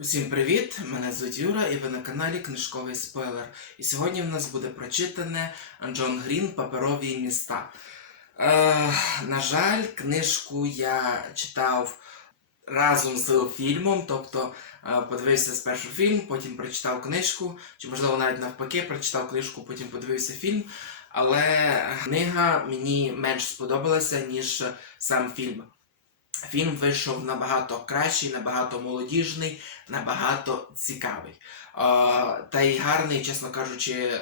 Усім привіт! Мене звуть Юра і ви на каналі Книжковий спойлер. І сьогодні в нас буде прочитане Джон Грін Паперові міста. Е, на жаль, книжку я читав разом з фільмом, тобто е, подивився спершу фільм, потім прочитав книжку, чи можливо навіть навпаки, прочитав книжку, потім подивився фільм. Але книга мені менш сподобалася, ніж сам фільм. Фільм вийшов набагато кращий, набагато молодіжний, набагато цікавий. Та й гарний, чесно кажучи,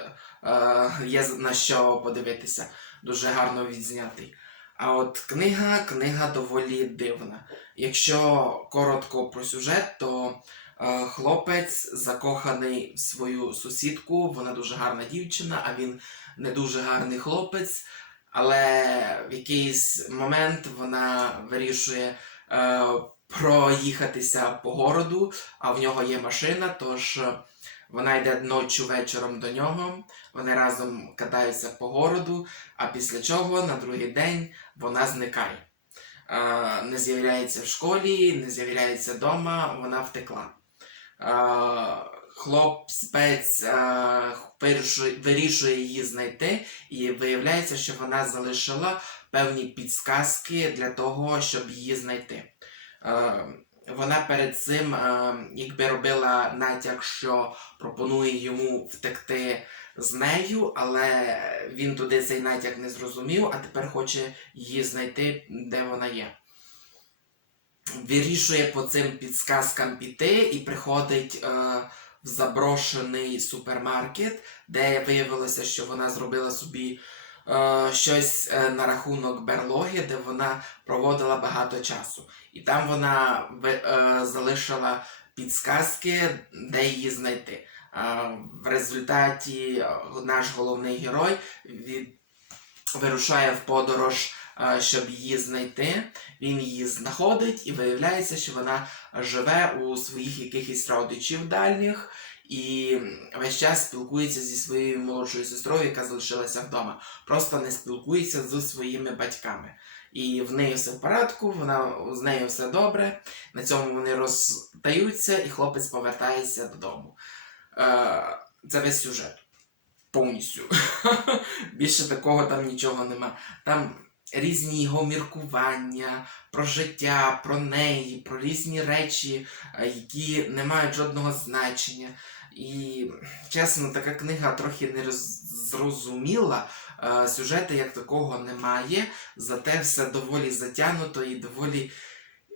є на що подивитися. Дуже гарно відзнятий. А от книга, книга доволі дивна. Якщо коротко про сюжет, то е, хлопець закоханий в свою сусідку, вона дуже гарна дівчина, а він не дуже гарний хлопець. Але в якийсь момент вона вирішує е, проїхатися по городу, а в нього є машина, тож е, вона йде ночі вечором до нього. Вони разом катаються по городу, а після чого на другий день вона зникає. Е, не з'являється в школі, не з'являється вдома, вона втекла. Е, хлопець е, вирішує, її знайти, і виявляється, що вона залишила певні підсказки для того, щоб її знайти. Е, вона перед цим е, якби робила натяк, що пропонує йому втекти з нею, але він туди цей натяк не зрозумів, а тепер хоче її знайти, де вона є. Вирішує по цим підсказкам піти і приходить е, в заброшений супермаркет, де виявилося, що вона зробила собі е, щось е, на рахунок берлоги, де вона проводила багато часу. І там вона е, залишила підсказки, де її знайти. Е, в результаті е, наш головний герой від... вирушає в подорож, щоб її знайти. Він її знаходить і виявляється, що вона живе у своїх якихось родичів дальніх і весь час спілкується зі своєю молодшою сестрою, яка залишилася вдома. Просто не спілкується з своїми батьками. І в неї все в порядку, вона з нею все добре. На цьому вони розстаються, і хлопець повертається додому. Е, це весь сюжет. Повністю. Більше такого там нічого нема. Там різні його міркування про життя, про неї, про різні речі, е, які не мають жодного значення. І чесно, така книга трохи не зрозуміла. Е, Сюжету як такого немає, зате все доволі затягнуто і доволі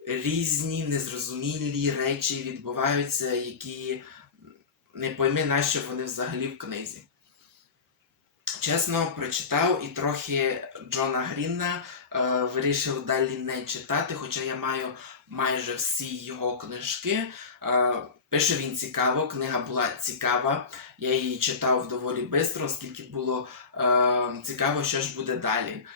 різні незрозумілі речі відбуваються, які не пойми, нащо вони взагалі в книзі. Чесно, прочитав і трохи Джона Гріна е, вирішив далі не читати, хоча я маю майже всі його книжки. Е, пише він цікаво, книга була цікава. Я її читав доволі швидко, оскільки було е, цікаво, що ж буде далі. Е,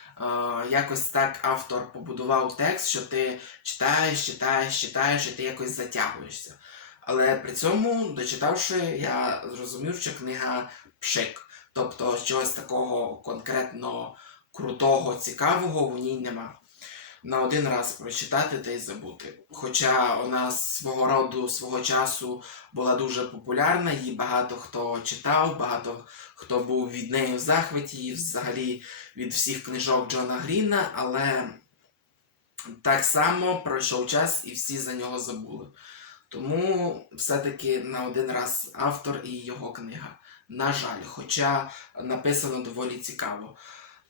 якось так автор побудував текст, що ти читаєш, читаєш, читаєш, і ти якось затягуєшся. Але при цьому, дочитавши, я зрозумів, що книга пшик. Тобто чогось такого конкретно крутого, цікавого в ній нема. На один раз прочитати та й забути. Хоча вона свого роду, свого часу була дуже популярна, її багато хто читав, багато хто був від неї в захваті, і взагалі від всіх книжок Джона Гріна, але так само пройшов час і всі за нього забули. Тому все-таки на один раз автор і його книга. На жаль, хоча написано доволі цікаво.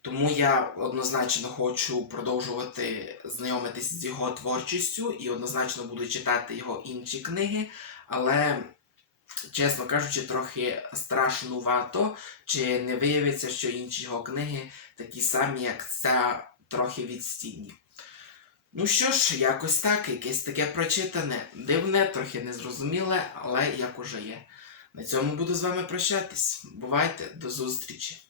Тому я однозначно хочу продовжувати знайомитись з його творчістю і однозначно буду читати його інші книги, але, чесно кажучи, трохи страшнувато, чи не виявиться, що інші його книги такі самі, як ця, трохи відстійні. Ну що ж, якось так, якесь таке прочитане, дивне, трохи незрозуміле, але як уже є. На цьому буду з вами прощатись. Бувайте, до зустрічі!